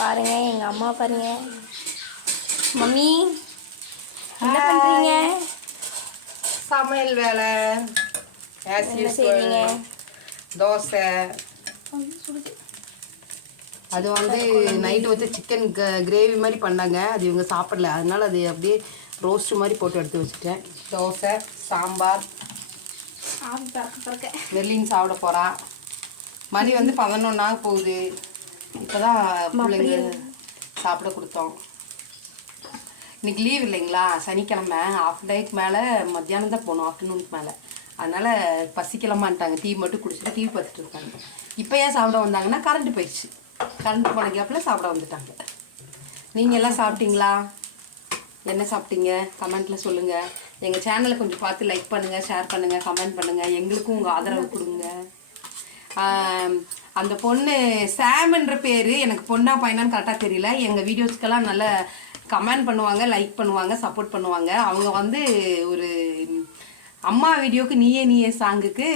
பாருங்க எங்க அம்மா பாருங்க. மம்மி என்ன பண்றீங்க? சமையல் வேலை. என்ன செய்றீங்க? தோசை. அது வந்து நைட்டு வச்சு சிக்கன் கிரேவி மாதிரி பண்ணாங்க. அது இவங்க சாப்பிடல, அதனால அது அப்படியே ரோஸ்ட் மாதிரி போட்டு எடுத்து வச்சுட்டேன். தோசை, சாம்பார். வெள்ளின்னு சாப்பிட போறா. மணி வந்து 11 ஆக போகுது. இப்போதான் பிள்ளைங்க சாப்பிட கொடுத்தோம். இன்னைக்கு லீவ் இல்லைங்களா, சனிக்கிழமை. ஆஃப் டேக்கு மேலே மத்தியானம் தான் போகணும், ஆஃப்டர்நூனுக்கு மேலே. அதனால் பசிக்கலமான்ட்டாங்க. டீ மட்டும் குடிச்சிட்டு டிவி பார்த்துட்டு இருக்காங்க. இப்போ ஏன் சாப்பிட வந்தாங்கன்னா கரண்ட் போயிடுச்சு. கரண்ட் போன கேப்பில் சாப்பிட வந்துட்டாங்க. நீங்கள் எல்லாம் சாப்பிட்டீங்களா? என்ன சாப்பிட்டீங்க? கமெண்ட்டில் சொல்லுங்கள். எங்கள் சேனலை கொஞ்சம் பார்த்து லைக் பண்ணுங்கள், ஷேர் பண்ணுங்கள், கமெண்ட் பண்ணுங்கள். எங்களுக்கும் உங்கள் ஆதரவு கொடுங்க. அந்த பொண்ணு சாம்ன்ற பேர் எனக்கு பொண்ணா பையனான்னு கரெக்டாக தெரியல. எங்கள் வீடியோஸ்க்கெல்லாம் நல்ல கமெண்ட் பண்ணுவாங்க, லைக் பண்ணுவாங்க, சப்போர்ட் பண்ணுவாங்க. அவங்க வந்து ஒரு அம்மா வீடியோக்கு நீயே நீயே சாங்குக்கு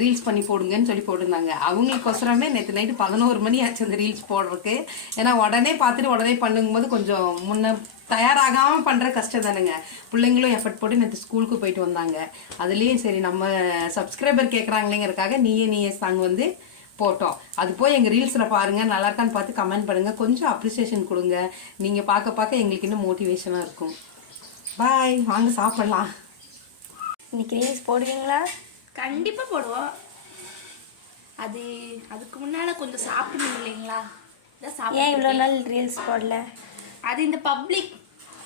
ரீல்ஸ் பண்ணி போடுங்கன்னு சொல்லி போட்டிருந்தாங்க. அவங்களுக்கொசரமே நேற்று நைட்டு 11 மணி ஆச்சு அந்த ரீல்ஸ் போடுறதுக்கு. ஏன்னா உடனே பார்த்துட்டு உடனே பண்ணும்போது கொஞ்சம் முன்ன தயாராகாமல் பண்ணுற கஷ்டம் தானுங்க. பிள்ளைங்களும் எஃபர்ட் போட்டு நேற்று ஸ்கூலுக்கு போயிட்டு வந்தாங்க. அதுலேயும் சரி நம்ம சப்ஸ்கிரைபர் கேட்குறாங்களேங்கிறதுக்காக நீயே நீயே சாங் வந்து போட்டோம். அது போய் எங்கள் ரீல்ஸில் பாருங்கள், நல்லா இருக்கான்னு பார்த்து கமெண்ட் பண்ணுங்கள், கொஞ்சம் அப்ரிசியேஷன் கொடுங்க. நீங்கள் பார்க்க பார்க்க எங்களுக்கு இன்னும் மோட்டிவேஷனாக இருக்கும். பாய், வாங்க சாப்பிட்லாம். இன்னைக்கு ரீல்ஸ் போடுவீங்களா? கண்டிப்பாக போடுவோம். அதுக்கு முன்னால் கொஞ்சம் சாப்பிடணும் இல்லைங்களா? ஏன் இவ்வளோ நாள் ரீல்ஸ் போடல? அது இந்த பப்ளிக்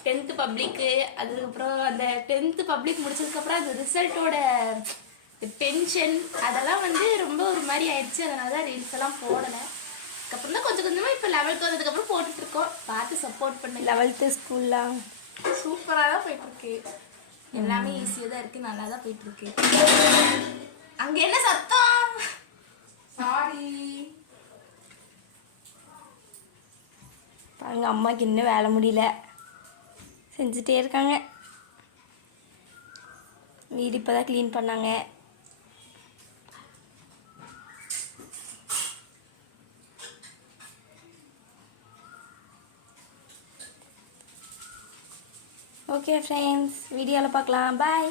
10th பப்ளிக்கு, அதுக்கப்புறம் அந்த 10th பப்ளிக் முடிச்சதுக்கப்புறம் அது ரிசல்ட்டோட டென்ஷன் அதெல்லாம் வந்து ரொம்ப ஒரு மாதிரி ஆயிடுச்சு. அதனால தான் ரீல்ஸ் எல்லாம் போடலை. அதுக்கப்புறம் தான் கொஞ்சம் கொஞ்சமாக இப்போ 11th வந்ததுக்கப்புறம் போட்டுட்ருக்கோம். பார்த்து சப்போர்ட் பண்ணு. 11th ஸ்கூல்லாம் சூப்பராக தான் போயிட்டுருக்கு. எல்லாமே ஈஸியாக தான் இருக்குது, நல்லா தான் போயிட்டுருக்கு. அங்கே என்ன சத்தம்? சாரி. பாருங்க, அம்மாவுக்கு இன்னும் வேலை முடியல, செஞ்சுட்டே இருக்காங்க. வீடு இப்போ தான் க்ளீன் பண்ணாங்க. ஓகே ஃப்ரெண்ட்ஸ், வீடியோவில் பார்க்கலாம். பாய்.